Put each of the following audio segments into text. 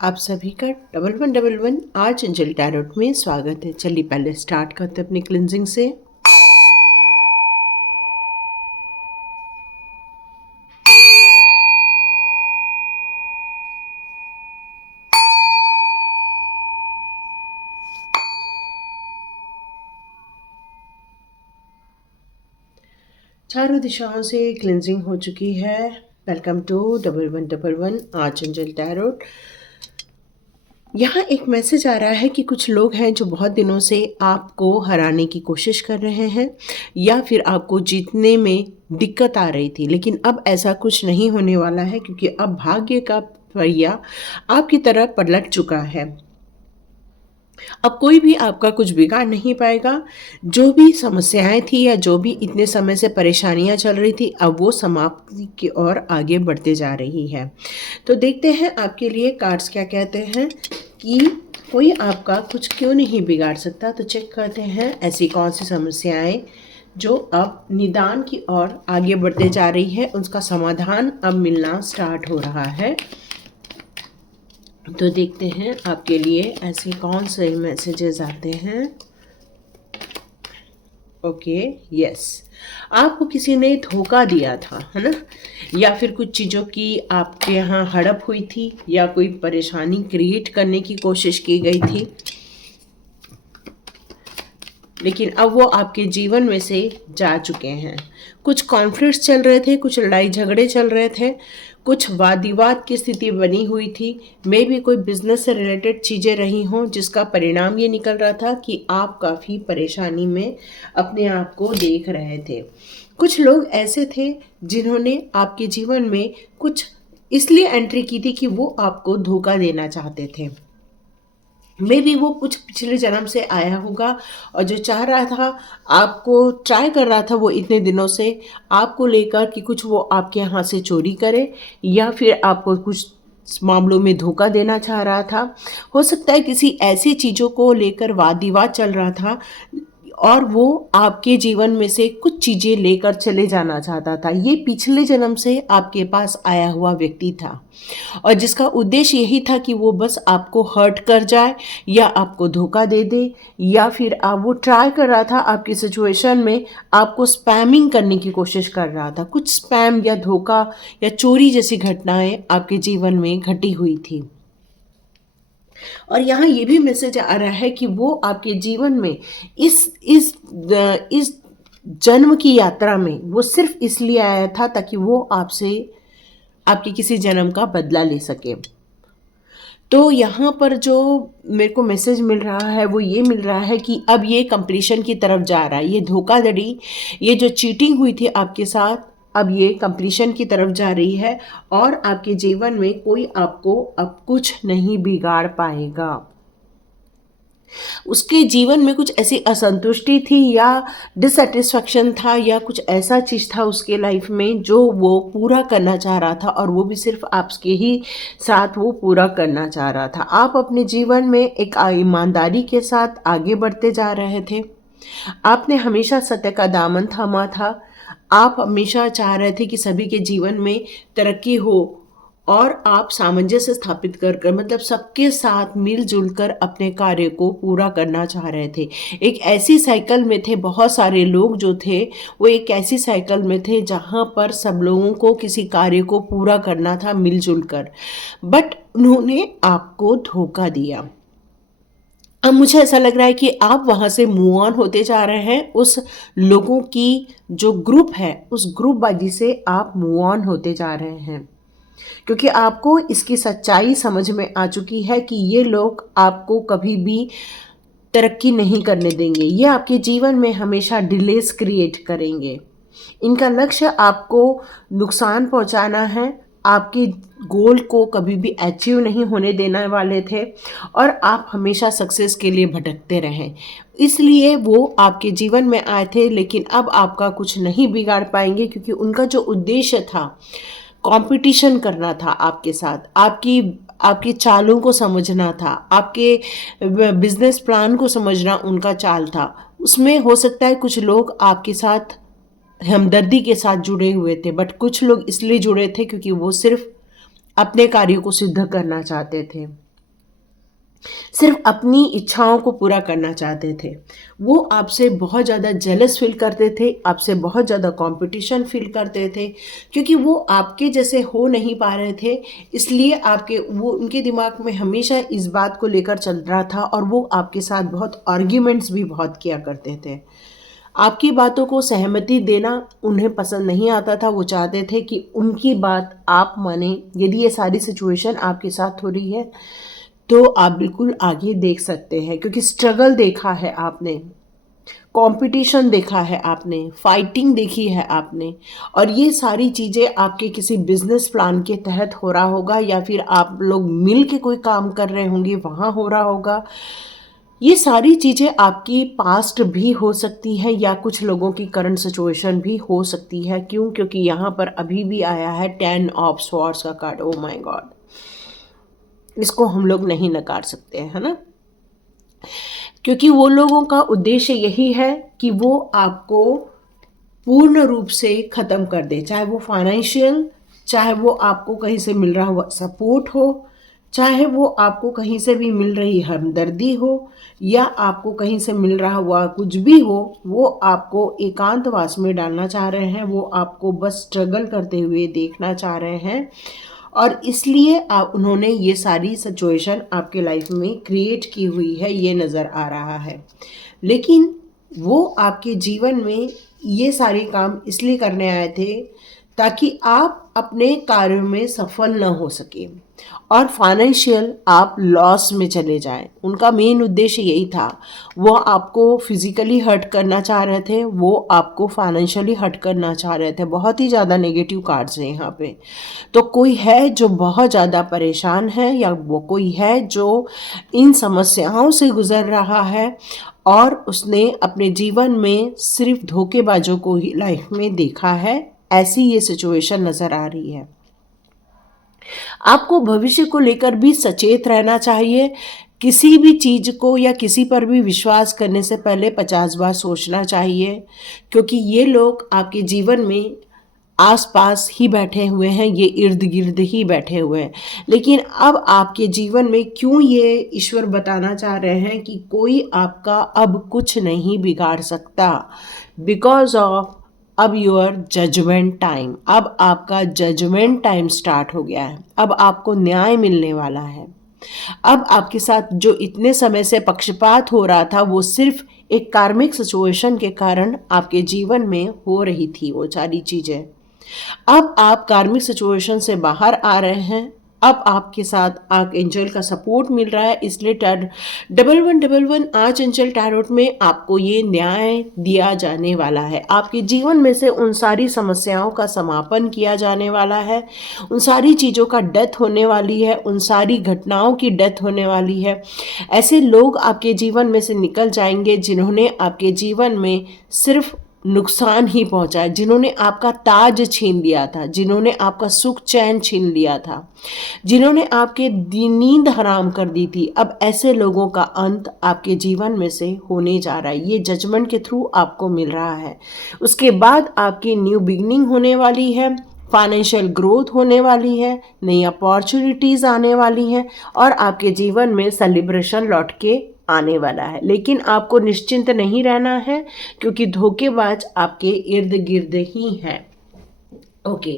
आप सभी का 1111 आर्च एंजल टैरोट में स्वागत है। चलिए पहले स्टार्ट करते हैं अपनी क्लिनजिंग से। चारों दिशाओं से क्लिनजिंग हो चुकी है। Welcome to 1111 arch angel tarot. यहाँ एक मैसेज आ रहा है कि कुछ लोग हैं जो बहुत दिनों से आपको हराने की कोशिश कर रहे हैं या फिर आपको जीतने में दिक्कत आ रही थी, लेकिन अब ऐसा कुछ नहीं होने वाला है क्योंकि अब भाग्य का पहिया आपकी तरफ पलट चुका है। अब कोई भी आपका कुछ बिगाड़ नहीं पाएगा। जो भी समस्याएं थी या जो भी इतने समय से परेशानियां चल रही थी, अब वो समाप्ति की ओर आगे बढ़ते जा रही है। तो देखते हैं आपके लिए कार्ड्स क्या कहते हैं कि कोई आपका कुछ क्यों नहीं बिगाड़ सकता। तो चेक करते हैं ऐसी कौन सी समस्याएं जो अब निदान की ओर आगे बढ़ते जा रही है, उसका समाधान अब मिलना स्टार्ट हो रहा है। तो देखते हैं आपके लिए ऐसे कौन से मैसेजेस आते हैं। ओके, यस, आपको किसी ने धोखा दिया था, है ना, या फिर कुछ चीज़ों की आपके यहाँ हड़प हुई थी या कोई परेशानी क्रिएट करने की कोशिश की गई थी, लेकिन अब वो आपके जीवन में से जा चुके हैं। कुछ कॉन्फ्लिक्ट्स चल रहे थे, कुछ लड़ाई झगड़े चल रहे थे, कुछ वाद विवाद की स्थिति बनी हुई थी। मे भी कोई बिजनेस से रिलेटेड चीज़ें रही हों जिसका परिणाम ये निकल रहा था कि आप काफ़ी परेशानी में अपने आप को देख रहे थे। कुछ लोग ऐसे थे जिन्होंने आपके जीवन में कुछ इसलिए एंट्री की थी कि वो आपको धोखा देना चाहते थे। मे भी वो कुछ पिछले जन्म से आया होगा और जो चाह रहा था, आपको ट्राई कर रहा था वो इतने दिनों से आपको लेकर कि कुछ वो आपके यहाँ से चोरी करे या फिर आपको कुछ मामलों में धोखा देना चाह रहा था। हो सकता है किसी ऐसी चीज़ों को लेकर वाद विवाद चल रहा था और वो आपके जीवन में से कुछ चीज़ें लेकर चले जाना चाहता था। ये पिछले जन्म से आपके पास आया हुआ व्यक्ति था और जिसका उद्देश्य यही था कि वो बस आपको हर्ट कर जाए या आपको धोखा दे दे, या फिर आप वो ट्राई कर रहा था आपकी सिचुएशन में आपको स्पैमिंग करने की कोशिश कर रहा था। कुछ स्पैम या धोखा या चोरी जैसी घटनाएं आपके जीवन में घटी हुई थी। और यहाँ ये भी मैसेज आ रहा है कि वो आपके जीवन में इस जन्म की यात्रा में वो सिर्फ इसलिए आया था ताकि वो आपसे आपके किसी जन्म का बदला ले सके। तो यहाँ पर जो मेरे को मैसेज मिल रहा है वो ये मिल रहा है कि अब ये कंप्लीशन की तरफ जा रहा है। ये धोखाधड़ी, ये जो चीटिंग हुई थी आपके साथ, अब ये कंप्लीशन की तरफ जा रही है और आपके जीवन में कोई आपको अब कुछ नहीं बिगाड़ पाएगा। उसके जीवन में कुछ ऐसी असंतुष्टि थी या डिससेटिस्फैक्शन था या कुछ ऐसा चीज़ था उसके लाइफ में जो वो पूरा करना चाह रहा था और वो भी सिर्फ आपके ही साथ वो पूरा करना चाह रहा था। आप अपने जीवन में एक ईमानदारी के साथ आगे बढ़ते जा रहे थे। आपने हमेशा सत्य का दामन थामा था। आप हमेशा चाह रहे थे कि सभी के जीवन में तरक्की हो और आप सामंजस्य स्थापित कर कर मतलब सबके साथ मिलजुल कर अपने कार्य को पूरा करना चाह रहे थे। एक ऐसी साइकिल में थे, बहुत सारे लोग जो थे वो एक ऐसी साइकिल में थे जहाँ पर सब लोगों को किसी कार्य को पूरा करना था मिलजुल कर, बट उन्होंने आपको धोखा दिया। अब मुझे ऐसा लग रहा है कि आप वहाँ से मूव ऑन होते जा रहे हैं। उस लोगों की जो ग्रुप है उस ग्रुप बाजी से आप मूव ऑन होते जा रहे हैं क्योंकि आपको इसकी सच्चाई समझ में आ चुकी है कि ये लोग आपको कभी भी तरक्की नहीं करने देंगे। ये आपके जीवन में हमेशा डिलेस क्रिएट करेंगे। इनका लक्ष्य आपको नुकसान पहुंचाना है, आपके गोल को कभी भी अचीव नहीं होने देने वाले थे और आप हमेशा सक्सेस के लिए भटकते रहें। इसलिए वो आपके जीवन में आए थे, लेकिन अब आपका कुछ नहीं बिगाड़ पाएंगे क्योंकि उनका जो उद्देश्य था कंपटीशन करना था आपके साथ, आपकी चालों को समझना था, आपके बिजनेस प्लान को समझना उनका चाल था। उसमें हो सकता है कुछ लोग आपके साथ हमदर्दी के साथ जुड़े हुए थे, बट कुछ लोग इसलिए जुड़े थे क्योंकि वो सिर्फ अपने कार्यों को सिद्ध करना चाहते थे। सिर्फ अपनी इच्छाओं को पूरा करना चाहते थे। वो आपसे बहुत ज़्यादा जेलस फील करते थे, आपसे बहुत ज़्यादा कंपटीशन फील करते थे, क्योंकि वो आपके जैसे हो नहीं पा रहे थे। इसलिए आपके वो उनके दिमाग में हमेशा इस बात को लेकर चल रहा था, और वो आपके साथ बहुत आर्ग्यूमेंट्स भी बहुत किया करते थे। आपकी बातों को सहमति देना उन्हें पसंद नहीं आता था। वो चाहते थे कि उनकी बात आप माने। यदि ये सारी सिचुएशन आपके साथ हो रही है तो आप बिल्कुल आगे देख सकते हैं, क्योंकि स्ट्रगल देखा है आपने, कंपटीशन देखा है आपने, फाइटिंग देखी है आपने, और ये सारी चीज़ें आपके किसी बिजनेस प्लान के तहत हो रहा होगा, या फिर आप लोग मिल के कोई काम कर रहे होंगे वहाँ हो रहा होगा। ये सारी चीज़ें आपकी पास्ट भी हो सकती है, या कुछ लोगों की करंट सिचुएशन भी हो सकती है। क्यों? क्योंकि यहाँ पर अभी भी आया है 10 ऑफ स्वॉर्ड्स का कार्ड। ओ माय गॉड, इसको हम लोग नहीं नकार सकते हैं, है ना? क्योंकि वो लोगों का उद्देश्य यही है कि वो आपको पूर्ण रूप से ख़त्म कर दे, चाहे वो फाइनेंशियल, चाहे वो आपको कहीं से मिल रहा हुआ सपोर्ट हो, चाहे वो आपको कहीं से भी मिल रही हमदर्दी हो, या आपको कहीं से मिल रहा हुआ कुछ भी हो, वो आपको एकांतवास में डालना चाह रहे हैं। वो आपको बस स्ट्रगल करते हुए देखना चाह रहे हैं, और इसलिए आप उन्होंने ये सारी सिचुएशन आपके लाइफ में क्रिएट की हुई है, ये नज़र आ रहा है। लेकिन वो आपके जीवन में ये सारे काम इसलिए करने आए थे ताकि आप अपने कार्यों में सफल न हो सके, और फाइनेंशियल आप लॉस में चले जाएं। उनका मेन उद्देश्य यही था। वो आपको फिजिकली हर्ट करना चाह रहे थे, वो आपको फाइनेंशियली हर्ट करना चाह रहे थे। बहुत ही ज़्यादा नेगेटिव कार्ड्स हैं यहाँ पे। तो कोई है जो बहुत ज़्यादा परेशान है, या वो कोई है जो इन समस्याओं से गुजर रहा है, और उसने अपने जीवन में सिर्फ धोखेबाजों को ही लाइफ में देखा है। ऐसी ये सिचुएशन नज़र आ रही है। आपको भविष्य को लेकर भी सचेत रहना चाहिए। किसी भी चीज़ को या किसी पर भी विश्वास करने से पहले 50 बार सोचना चाहिए, क्योंकि ये लोग आपके जीवन में आस-पास ही बैठे हुए हैं, ये इर्द-गिर्द ही बैठे हुए हैं। लेकिन अब आपके जीवन में क्यों ये ईश्वर बताना चाह रहे हैं कि कोई आपका अब कुछ नहीं बिगाड़ सकता, बिकॉज़ ऑफ अब योर जजमेंट टाइम। अब आपका जजमेंट टाइम स्टार्ट हो गया है। अब आपको न्याय मिलने वाला है। अब आपके साथ जो इतने समय से पक्षपात हो रहा था, वो सिर्फ एक कार्मिक सिचुएशन के कारण आपके जीवन में हो रही थी वो सारी चीज़ें। अब आप कार्मिक सिचुएशन से बाहर आ रहे हैं। अब आपके साथ आर्क एंजल का सपोर्ट मिल रहा है, इसलिए 1111 आर्च एंजल टैरोट में आपको ये न्याय दिया जाने वाला है। आपके जीवन में से उन सारी समस्याओं का समापन किया जाने वाला है, उन सारी चीज़ों का डेथ होने वाली है, उन सारी घटनाओं की डेथ होने वाली है। ऐसे लोग आपके जीवन में से निकल जाएंगे जिन्होंने आपके जीवन में सिर्फ नुकसान ही पहुंचाया, जिन्होंने आपका ताज छीन लिया था, जिन्होंने आपका सुख चैन छीन लिया था, जिन्होंने आपके नींद हराम कर दी थी। अब ऐसे लोगों का अंत आपके जीवन में से होने जा रहा है। ये जजमेंट के थ्रू आपको मिल रहा है। उसके बाद आपकी न्यू बिगनिंग होने वाली है, फाइनेंशियल ग्रोथ होने वाली है, नई अपॉर्चुनिटीज़ आने वाली हैं, और आपके जीवन में सेलिब्रेशन लौट के आने वाला है। लेकिन आपको निश्चिंत नहीं रहना है, क्योंकि धोखेबाज आपके इर्द गिर्द ही हैं। ओके,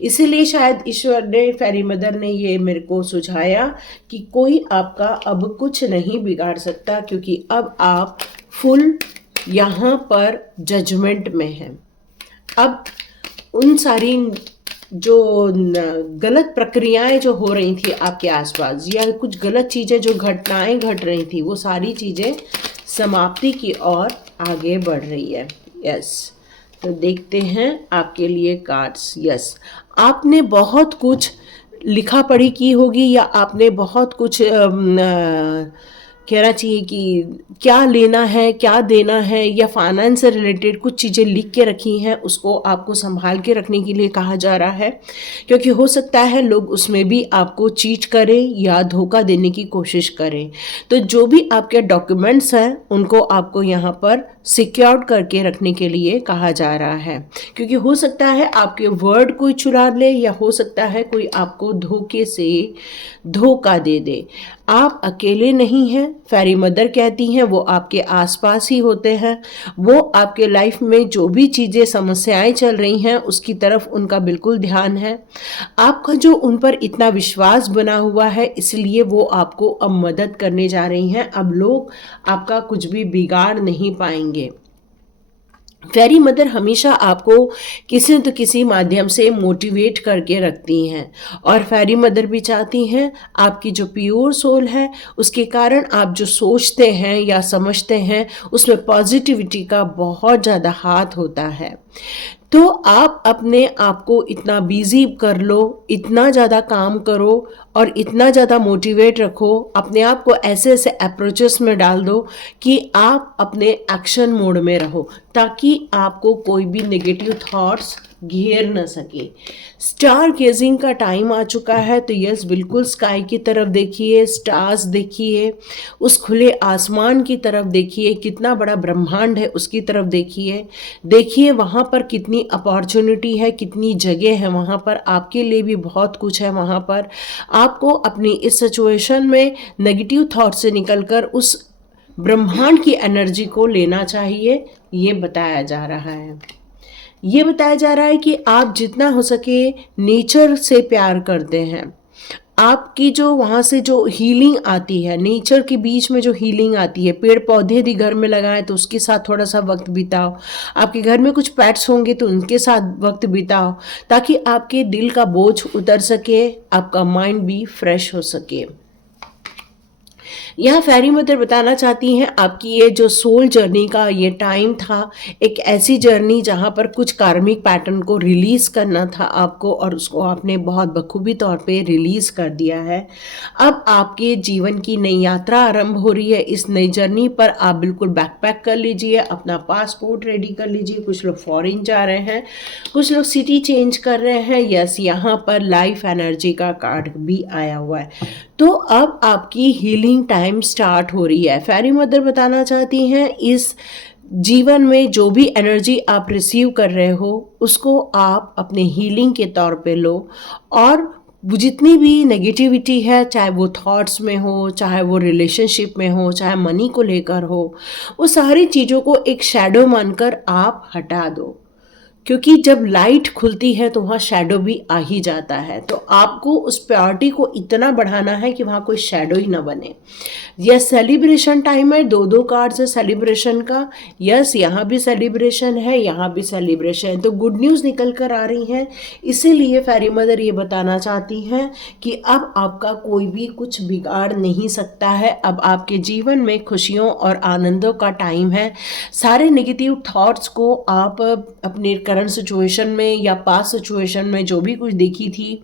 इसीलिए शायद ईश्वर ने, फेरी मदर ने ये मेरे को सुझाया कि कोई आपका अब कुछ नहीं बिगाड़ सकता, क्योंकि अब आप फुल यहाँ पर जजमेंट में हैं। अब उन सारी जो गलत प्रक्रियाएं जो हो रही थी आपके आसपास, या कुछ गलत चीज़ें जो घटनाएं घट रही थी, वो सारी चीज़ें समाप्ति की ओर आगे बढ़ रही है। यस, तो देखते हैं आपके लिए कार्ड्स। यस, आपने बहुत कुछ लिखा पढ़ी की होगी, या आपने बहुत कुछ कहना चाहिए कि क्या लेना है, क्या देना है, या फाइनेंस से रिलेटेड कुछ चीज़ें लिख के रखी हैं, उसको आपको संभाल के रखने के लिए कहा जा रहा है, क्योंकि हो सकता है लोग उसमें भी आपको चीट करें या धोखा देने की कोशिश करें। तो जो भी आपके डॉक्यूमेंट्स हैं उनको आपको यहाँ पर सिक्योर्ड करके रखने के लिए कहा जा रहा है, क्योंकि हो सकता है आपके वर्ड कोई चुरा ले, या हो सकता है कोई आपको धोखे से धोखा दे दे। आप अकेले नहीं हैं। फेरी मदर कहती हैं वो आपके आसपास ही होते हैं। वो आपके लाइफ में जो भी चीज़ें समस्याएं चल रही हैं उसकी तरफ उनका बिल्कुल ध्यान है। आपका जो उन पर इतना विश्वास बना हुआ है इसलिए वो आपको अब मदद करने जा रही हैं। अब लोग आपका कुछ भी बिगाड़ नहीं पाएंगे। फेरी मदर हमेशा आपको किसी न तो किसी माध्यम से मोटिवेट करके रखती हैं और फेरी मदर भी चाहती हैं आपकी जो प्योर सोल है उसके कारण आप जो सोचते हैं या समझते हैं उसमें पॉजिटिविटी का बहुत ज़्यादा हाथ होता है। तो आप अपने आप को इतना बिजी कर लो, इतना ज़्यादा काम करो और इतना ज़्यादा मोटिवेट रखो, अपने आप को ऐसे ऐसे अप्रोचेस में डाल दो कि आप अपने एक्शन मोड में रहो ताकि आपको कोई भी नेगेटिव थॉट्स घेर न सके। स्टार गेजिंग का टाइम आ चुका है तो यस बिल्कुल स्काई की तरफ देखिए, स्टार्स देखिए, उस खुले आसमान की तरफ देखिए, कितना बड़ा ब्रह्मांड है उसकी तरफ देखिए। देखिए वहाँ पर कितनी अपॉर्चुनिटी है, कितनी जगह है वहाँ पर, आपके लिए भी बहुत कुछ है वहाँ पर। आपको अपनी इस सिचुएशन में नेगेटिव थॉट से निकलकर उस ब्रह्मांड की एनर्जी को लेना चाहिए, ये बताया जा रहा है। ये बताया जा रहा है कि आप जितना हो सके नेचर से प्यार करते हैं। आपकी जो वहाँ से जो हीलिंग आती है, नेचर के बीच में जो हीलिंग आती है, पेड़ पौधे यदि घर में लगाएं तो उसके साथ थोड़ा सा वक्त बिताओ। आपके घर में कुछ पेट्स होंगे तो उनके साथ वक्त बिताओ ताकि आपके दिल का बोझ उतर सके, आपका माइंड भी फ्रेश हो सके। यह फेरी मदर बताना चाहती हैं आपकी ये जो सोल जर्नी का ये टाइम था, एक ऐसी जर्नी जहाँ पर कुछ कार्मिक पैटर्न को रिलीज़ करना था आपको और उसको आपने बहुत बखूबी तौर पे रिलीज़ कर दिया है। अब आपके जीवन की नई यात्रा आरंभ हो रही है। इस नई जर्नी पर आप बिल्कुल बैकपैक कर लीजिए, अपना पासपोर्ट रेडी कर लीजिए। कुछ लोग फॉरेन जा रहे हैं, कुछ लोग सिटी चेंज कर रहे हैं। यस, यहाँ पर लाइफ एनर्जी का कार्ड भी आया हुआ है। तो अब आपकी हीलिंग टाइम स्टार्ट हो रही है। फेरी मदर बताना चाहती हैं इस जीवन में जो भी एनर्जी आप रिसीव कर रहे हो उसको आप अपने हीलिंग के तौर पे लो और जितनी भी नेगेटिविटी है, चाहे वो थॉट्स में हो, चाहे वो रिलेशनशिप में हो, चाहे मनी को लेकर हो, वो सारी चीज़ों को एक शैडो मानकर आप हटा दो। क्योंकि जब लाइट खुलती है तो वहाँ शैडो भी आ ही जाता है। तो आपको उस प्योरिटी को इतना बढ़ाना है कि वहाँ कोई शैडो ही ना बने। यह सेलिब्रेशन टाइम है, दो कार्ड्स है सेलिब्रेशन का। यस, यहाँ भी सेलिब्रेशन है, यहाँ भी सेलिब्रेशन है। तो गुड न्यूज़ निकल कर आ रही हैं। इसीलिए फेरी मदर ये बताना चाहती हैं कि अब आपका कोई भी कुछ बिगाड़ नहीं सकता है। अब आपके जीवन में खुशियों और आनंदों का टाइम है। सारे नेगेटिव थॉट्स को आप अपने करंट सिचुएशन में या पास्ट सिचुएशन में जो भी कुछ देखी थी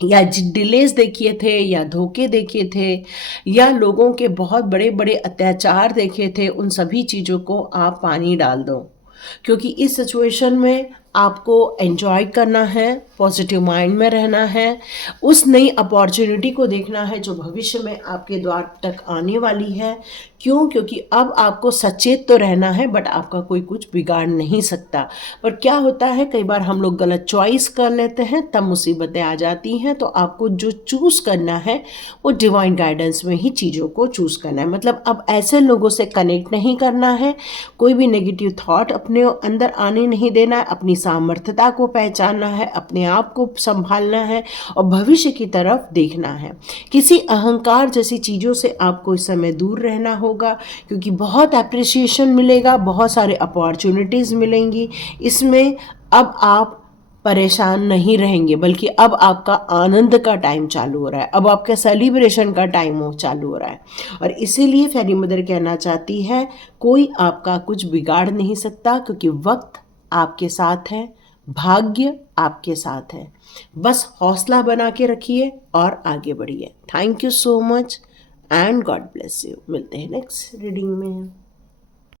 या डिलेज देखिए थे या धोखे देखे थे या लोगों के बहुत बड़े बड़े अत्याचार देखे थे, उन सभी चीज़ों को आप पानी डाल दो। क्योंकि इस सिचुएशन में आपको एंजॉय करना है, पॉजिटिव माइंड में रहना है, उस नई अपॉर्चुनिटी को देखना है जो भविष्य में आपके द्वार तक आने वाली है। क्यों? क्योंकि अब आपको सचेत तो रहना है बट आपका कोई कुछ बिगाड़ नहीं सकता। पर क्या होता है, कई बार हम लोग गलत चॉइस कर लेते हैं, तब मुसीबतें आ जाती हैं। तो आपको जो चूज़ करना है वो डिवाइन गाइडेंस में ही चीज़ों को चूज़ करना है। मतलब अब ऐसे लोगों से कनेक्ट नहीं करना है, कोई भी नेगेटिव थॉट अपने अंदर आने नहीं देना है, अपनी सामर्थ्यता को पहचानना है, अपने आप को संभालना है और भविष्य की तरफ देखना है। किसी अहंकार जैसी चीज़ों से आपको इस समय दूर रहना होगा क्योंकि बहुत अप्रिसिएशन मिलेगा, बहुत सारे अपॉर्चुनिटीज़ मिलेंगी। इसमें अब आप परेशान नहीं रहेंगे बल्कि अब आपका आनंद का टाइम चालू हो रहा है, अब आपका सेलिब्रेशन का टाइम चालू हो रहा है। और इसीलिए फेरी मदर कहना चाहती है कोई आपका कुछ बिगाड़ नहीं सकता क्योंकि वक्त आपके साथ है, भाग्य आपके साथ है। बस हौसला बना के रखिए और आगे बढ़िए। Thank you so much and God bless you. मिलते हैं नेक्स्ट रीडिंग में।